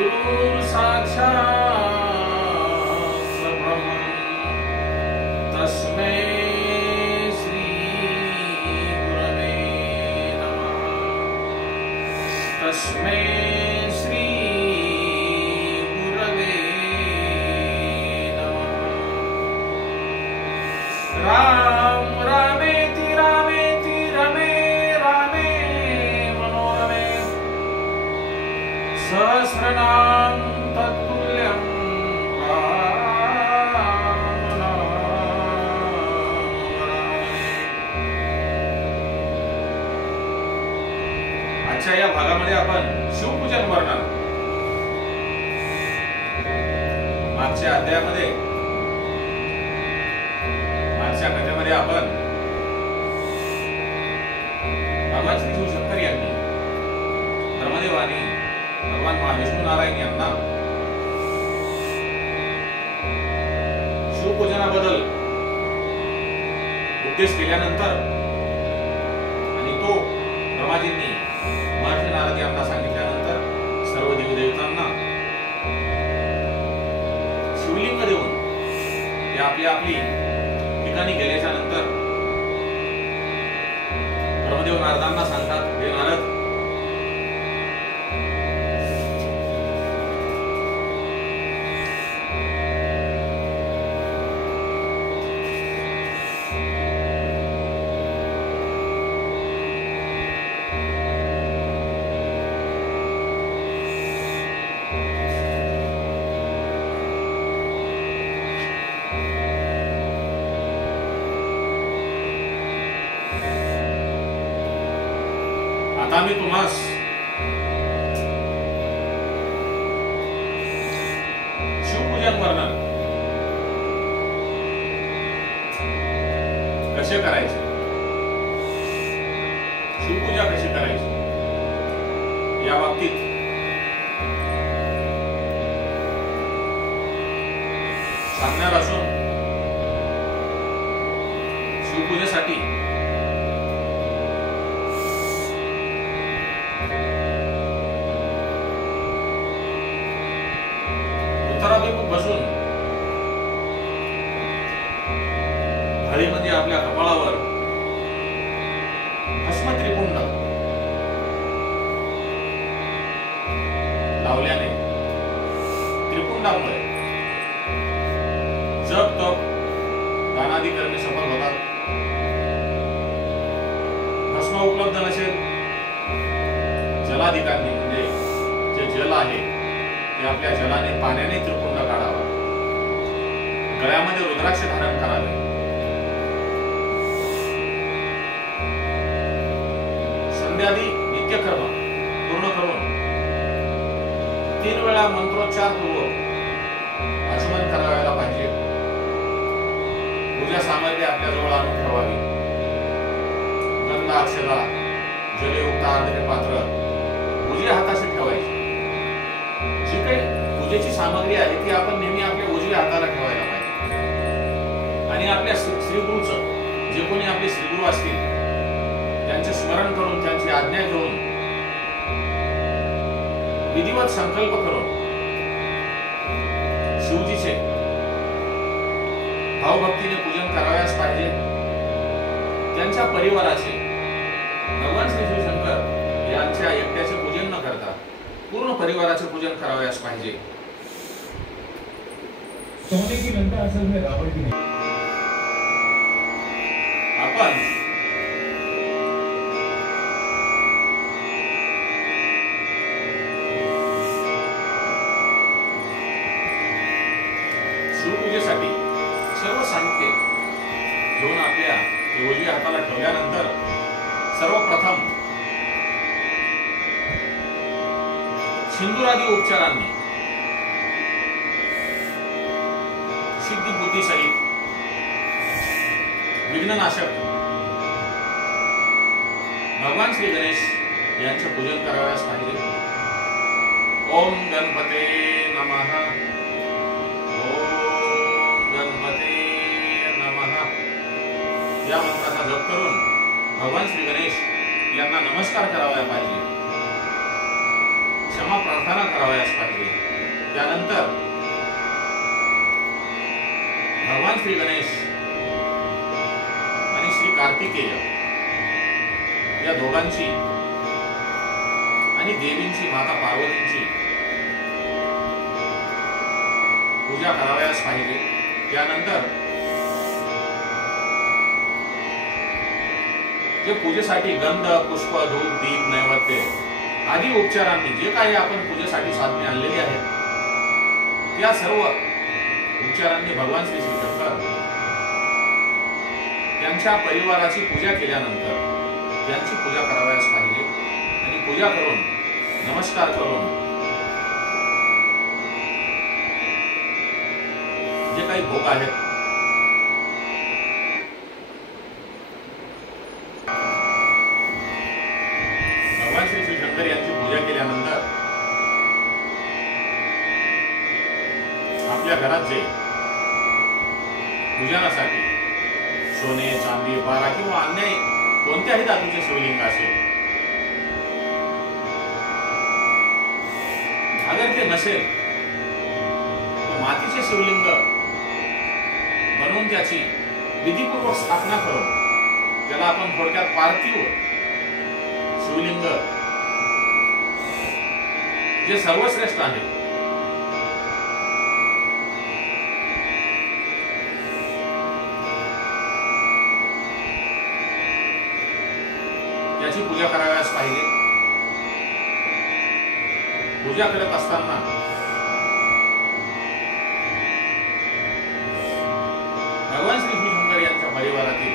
गुरु साक्षात् परब्रह्म तस्मै श्री गुरवे नमः। तस्मै श्री गुरवे नमः। राम रामेति रामेति रमे रामे मनोरमे सहस्रनाम तत्तुल्यं राम नाम वरानने। आजच्या या भागामध्ये आपण शिवपूजन वर्णन मागच्या अध्यायामध्ये मागच्या कथेमध्ये आपण भगवान श्री शिवशंकर यांनी ब्रह्मदेवानी भगवान महाविष्णू नारायण यांना शिवपूजनाबद्दल उपदेश केल्यानंतर आणि तो ब्रह्माजींनी महर्षी नारद यांना सांगितल्यानंतर सर्व देवदेवतांना शिवलिंग देऊन ते आपली ठिकाणी गेल्याच्या नंतर ब्रह्मदेव नारदांना सांगतात, हे नारद, आता मी तुम्हास शिवपूजन वर्णन कसे करायचे, शिवपूजा कशी करायची या बाबतीत सांगणार असून शिवपूजेसाठी उत्तराभिमुख बसून थाळीमध्ये आपल्या कपाळावर भस्म त्रिपुंड लावल्याने त्रिपुंडामुळे जप तप दानादी करणे सफल होतात। भस्म उपलब्ध नसेल, जलाधिकांनी म्हणजे जे जल आहे ते आपल्या जलाने पाण्याने त्रिपुंड काढावा। गळ्यामध्ये रुद्राक्ष धारण करावे। संध्यादी नित्यकर्म पूर्ण करून 3 वेळा मंत्रोच्चार पूर्वक आचमन करायला पाहिजे। पूजा सामग्री आपल्या जवळ आणून ठेवावी। गंध, अक्षता, जलयुक्त अर्धे पात्र उजव्या हाताशी ठेवायची। जी काही पूजेची सामग्री आहे ती आपण नेहमी आपल्या उजव्या हाताला ठेवायला पाहिजे आणि आपल्या श्रीगुरूचं जे कोणी आपले श्रीगुरू असतील त्यांचे स्मरण करून त्यांची आज्ञा घेऊन विधिवत संकल्प करून शिवजीचे भावभक्तीने पूजन करावयास पाहिजे। त्यांच्या परिवाराचे भगवान श्री शिवशंकर यांच्या एकट्याचे पूजन न करता पूर्ण परिवाराचे पूजन करावयास पाहिजे। सोने की लंका असल में रावण की नहीं। आपण शिवपूजेसाठी सर्व साहित्य घेऊन आपल्या उजव्या हाताला ठेवल्यानंतर सर्वप्रथम सिंदूरादी उपचारांनी सिद्धी बुद्धी सहित विघ्ननाशक भगवान श्री गणेश यांचे पूजन करावयास पाहिजे। ओम गणपते नमः, ओम गणपते नमः या मंत्राचा जप करून भगवान श्री गणेश यांना नमस्कार करावा पाहिजे। क्षमा प्रार्थना करावयास पाहिजे. त्यानंतर भगवान श्री गणेश आणि श्री कार्तिकेय या दोघांची आणि देवींची माता पार्वतींची पूजा करावयास पाहिजे. त्यानंतर जे पूजेसाठी गंध, पुष्प, धूप, दीप, नैवेद्य आदी उपचारांनी जे काही आपण पूजेसाठी साधने आणलेली आहेत, त्या सर्व उपचारांनी भगवान श्री शंकर त्यांच्या परिवाराची पूजा केल्यानंतर त्यांची पूजा करावयास पाहिजे. आणि पूजा करून नमस्कार करून जे काही भोग आहेत भगवान श्री शंकर यांची पूजा केल्यानंतर आपल्या घरात जे पूजनासाठी सोने, चांदी, पारा किंवा अन्य कोणत्याही धातूचे शिवलिंग असेल, अगर ते नसेल तर मातीचे शिवलिंग बनवून त्याची विधीपूर्वक स्थापना करून त्याला आपण थोडक्यात पार्थिव शिवलिंग जे सर्वश्रेष्ठ आहे त्याची पूजा करावयास पाहिजे. पूजा करत असताना भगवान श्री शंकर यांच्या परिवारातील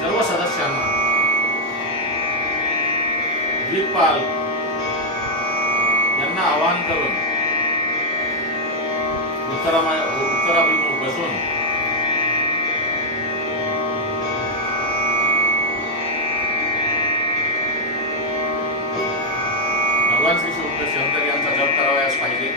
सर्व सदस्यांना दिग्पाल यांना आवाहन करून उत्तराभिमुख बसून भगवान श्री शंकर यांचा जप करावयास पाहिजे.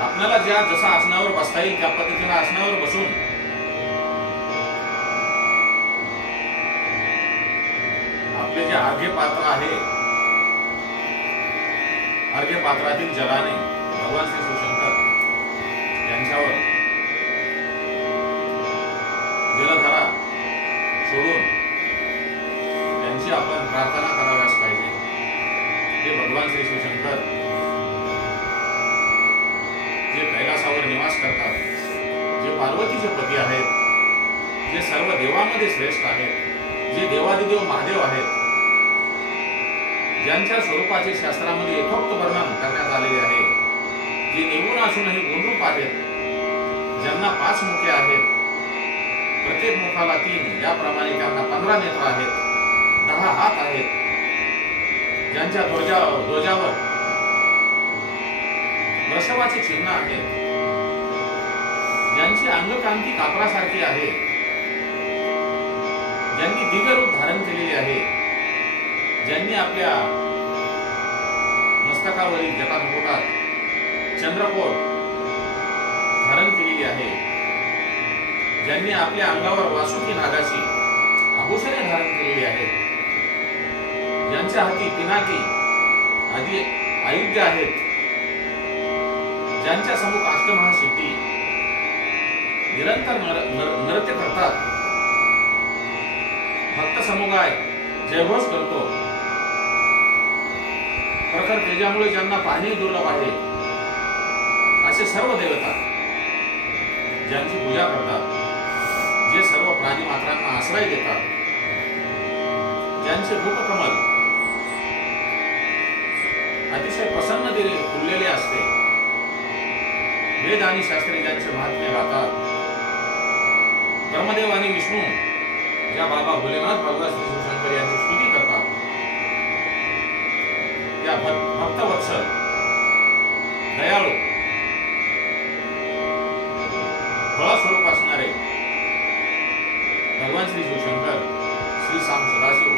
आपल्याला जसं आसनावर बसता येईल त्या पद्धतीने आसनावर बसून आपले जे अर्घ्य पात्र आहे, अर्घ्य पात्रातील जलाने भगवान श्री शिवशंकर यांच्यावर जलधारा सोडून त्यांची आपण प्रार्थना कराव्यास पाहिजे. हे भगवान श्री शिवशंकर जे कैलासावर निवास करतात, जे पार्वतीचे पती आहेत, जे सर्व देवांमध्ये श्रेष्ठ आहेत, जे देवादिदेव महादेव आहेत, ज्यांच्या स्वरूपाचे शास्त्रामध्ये यथोक्त वर्णन करण्यात आलेले आहे, जे निगुण असूनही गुणरूप आहेत, ज्यांना 5 मुखे आहेत, प्रत्येक मुखाला 3, याप्रमाणे त्यांना 15 नेत्र आहेत, 10 हात आहेत, ज्यांच्या ध्वजावर वृषभाचे चिन्ह आहे, ज्यांची अंगकांती कापरासारखी आहे, ज्यांनी दिव्य रूप धारण केलेले आहे, ज्यांनी आपल्या मस्तकावरील जटामुकुटात चंद्रकोर धारण केलेली आहे, ज्यांनी आपल्या अंगावर वासुकी नागाची आभूषणे धारण केलेली आहेत, ज्यांच्या हाती पिनाकी आदी आयुध आहेत, ज्यांच्या समोर अष्टमहासिद्धी निरंतर नृत्य करतात, भक्त समुदाय जयघोष करतो, प्रखर तेजामुळे ज्यांना पाहणे दुर्लभ आहे, असे सर्व देवता ज्यांची पूजा करतात, जे सर्व प्राणी मात्रांना आश्रय देतात, ज्यांचे मुखकमल अतिशय प्रसन्नतेने फुललेले असते, वेद आणि शास्त्रे ज्यांचे महात्म्य गातात, ब्रह्मदेव आणि विष्णू ज्या बाबा भोलेनाथ भगवान श्री शिवशंकर यांची स्तुती करतात, त्या भक्तवत्सल दयाळू फळस्वरूप असणारे भगवान श्री शिवशंकर, श्री साम सदाशिव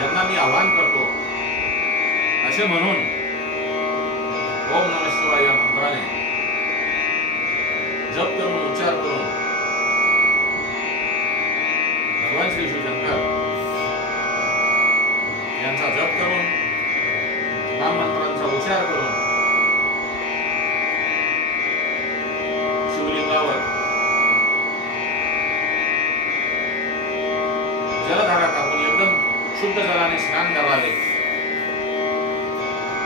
यांना मी आवाहन करतो असे म्हणून ओम नमः शिवाय या मंत्राने जप करून उच्चार करून भगवान श्री शिवशंकर यांचा जप करून नाम मंत्रांचा उच्चार करून शिवलिंगावर जलधारा टाकून एकदम शुद्ध जलाने स्नान करावे.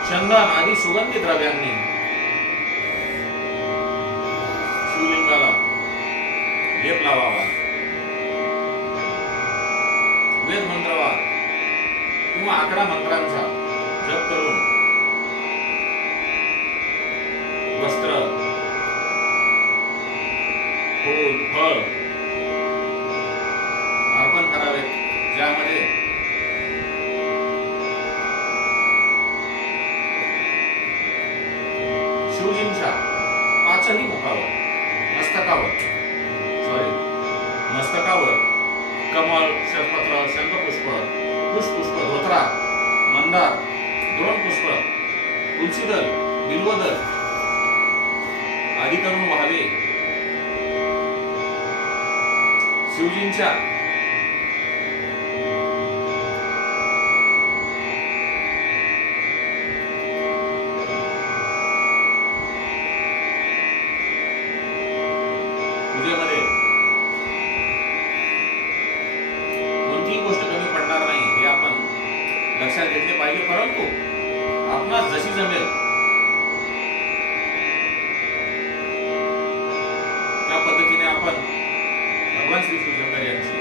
चंदन आदी सुगंधी द्रव्यांनी शिवलिंगाला लेप लावावा. वेद मंत्र किंवा 11 मंत्रांचा जप करून वस्त्र, फूल, फळ अर्पण करावे, ज्यामध्ये शिवजींच्या 5ही मुखावर मस्तकावर कमळ, शतपत्र, शंखपुष्प, पुष्पपुष्प, धोत्रा, मंदार, द्रोणपुष्प, तुलसीदल, बिल्वदल आदी करून व्हावे. शिवजींच्या पूजेमध्ये कोणतीही गोष्ट कमी पडणार नाही हे आपण लक्षात घेतले पाहिजे. परंतु आपणास जशी जमेल त्या पद्धतीने आपण भगवान श्री शिवशंकर यांची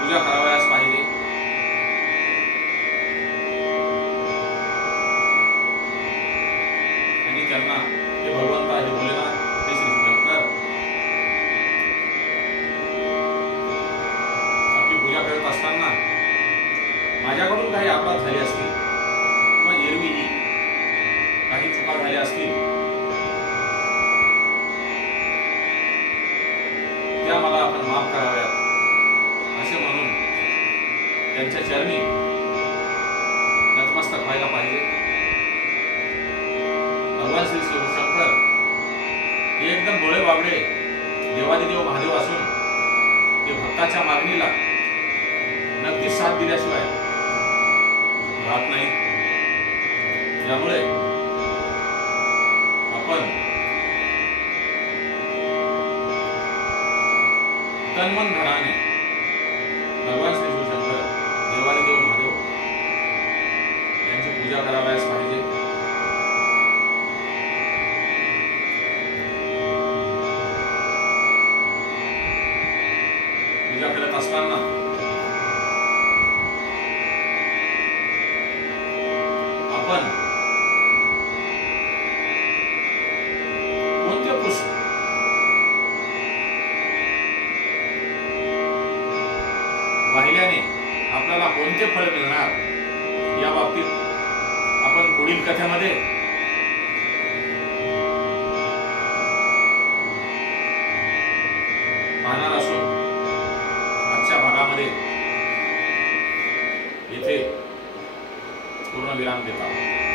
पूजा करावयास पाहिजे. आणि त्यांना हे भगवंता, हे भोलेनाथ, हे श्री शिवशंकर आपली पूजा करत असताना माझ्याकडून काही अपराध झाले असतील किंवा एरवीही काही चुका झाल्या असतील त्या मला आपण माफ कराव्यात असे म्हणून त्यांच्या चरणी नतमस्तक व्हायला पाहिजे. भगवान श्री शिवशंकर हे एकदम भोळे बाबडे देवादिदेव महादेव असून ते भक्ताच्या मागणीला नक्कीच साथ दिल्याशिवाय राहत नाही. त्यामुळे आपण तन्मन धनाने भगवान श्री शिवशंकर, देवादिदेव महादेव यांची पूजा करावयास पाहिजे. पूजा करत असताना आपण कोणते पुष्प वाहिल्याने आपल्याला कोणते फळ मिळणार या बाबतीत आपण पुढील कथेमध्ये पाहणार असून आजच्या भागामध्ये येथे पूर्ण विराम देत आहोत.